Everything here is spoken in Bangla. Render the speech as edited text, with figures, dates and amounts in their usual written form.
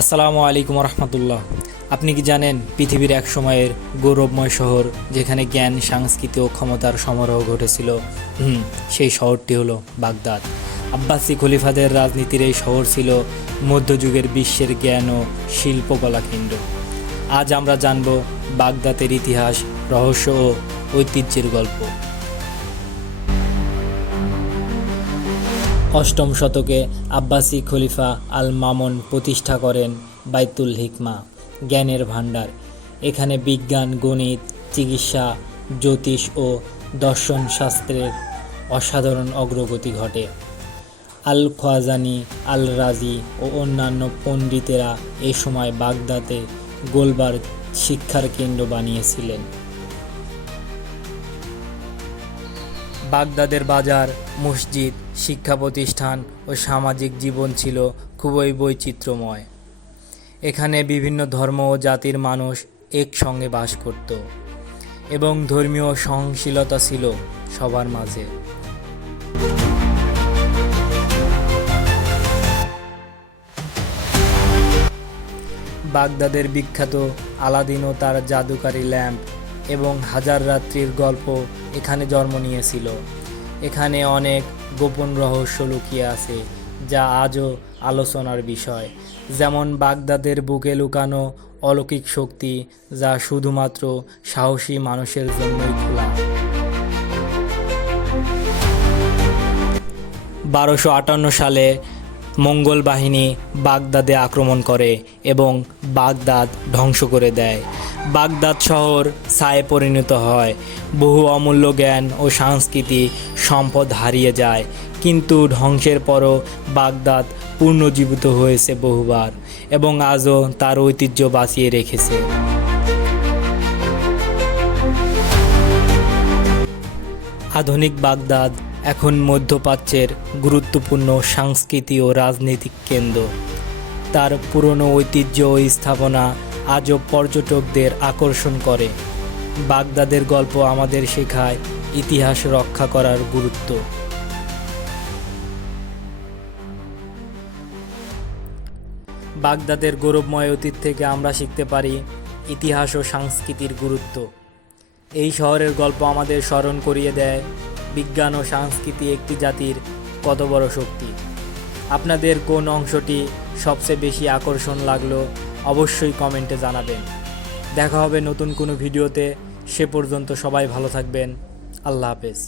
আসসালামু আলাইকুম রহমতুল্লাহ। আপনি কি জানেন পৃথিবীর এক সময়ের গৌরবময় শহর যেখানে জ্ঞান, সংস্কৃতি ও ক্ষমতার সমারোহ ঘটেছিল? সেই শহরটি হলো বাগদাদ। আব্বাসি খলিফাদের রাজনীতির এই শহর ছিল মধ্যযুগের বিশ্বের জ্ঞান ও শিল্পকলা কেন্দ্র। আজ আমরা জানব বাগদাদের ইতিহাস, রহস্য ও ঐতিহ্যের গল্প। অষ্টম শতকে আব্বাসি খলিফা আল মামুন প্রতিষ্ঠা করেন বাইতুল হিকমা, জ্ঞানের ভাণ্ডার। এখানে বিজ্ঞান, গণিত, চিকিৎসা, জ্যোতিষ ও দর্শন শাস্ত্রের অসাধারণ অগ্রগতি ঘটে। আল খোয়াজানি, আল রাজি ও অন্যান্য পণ্ডিতেরা এ সময় বাগদাদে গোলবার শিক্ষার কেন্দ্র বানিয়েছিলেন। বাগদাদের বাজার, মসজিদ, শিক্ষা প্রতিষ্ঠান ও সামাজিক জীবন ছিল খুবই বৈচিত্র্যময়। এখানে বিভিন্ন ধর্ম ও জাতির মানুষ একসঙ্গে বাস করত এবং ধর্মীয় সহনশীলতা ছিল সবার মাঝে। বাগদাদের বিখ্যাত আলাদিন ও তার জাদুকারী ল্যাম্প এবং হাজার রাত্রির গল্প এখানে জন্ম নিয়েছিল। এখানে অনেক গোপন রহস্য লুকিয়ে আছে যা আজও আলোচনার বিষয়, যেমন বাগদাদের বুকে লুকানো অলৌকিক শক্তি যা শুধুমাত্র সাহসী মানুষের জন্যই খোলা। 1258 সালে মঙ্গল বাহিনী বাগদাদে আক্রমণ করে এবং বাগদাদ ধ্বংস করে দেয়। বাগদাদ শহর ছায়ে পরিণত হয়, বহু অমূল্য জ্ঞান ও সাংস্কৃতিক সম্পদ হারিয়ে যায়। কিন্তু ধ্বংসের পরও বাগদাদ পুনর্জীবিত হয়েছে বহুবার এবং আজও তার ঐতিহ্য বাঁচিয়ে রেখেছে। আধুনিক বাগদাদ এখন মধ্যপ্রাচ্যের গুরুত্বপূর্ণ সাংস্কৃতিক ও রাজনৈতিক কেন্দ্র। তার পুরনো ঐতিহ্য ও স্থাপনা আজও পর্যটকদের আকর্ষণ করে। বাগদাদের গল্প আমাদের শেখায় ইতিহাস রক্ষা করার গুরুত্ব। বাগদাদের গৌরবময় অতীত থেকে আমরা শিখতে পারি ইতিহাস ও সংস্কৃতির গুরুত্ব। এই শহরের গল্প আমাদের স্মরণ করিয়ে দেয় বিজ্ঞান ও সংস্কৃতি একটি জাতির কত বড় শক্তি। আপনাদের কোন অংশটি সবচেয়ে বেশি আকর্ষণ লাগলো অবশ্যই কমেন্টে জানাবেন। দেখা হবে নতুন কোনো ভিডিওতে। সে পর্যন্ত সবাই ভালো থাকবেন। আল্লাহ হাফেজ।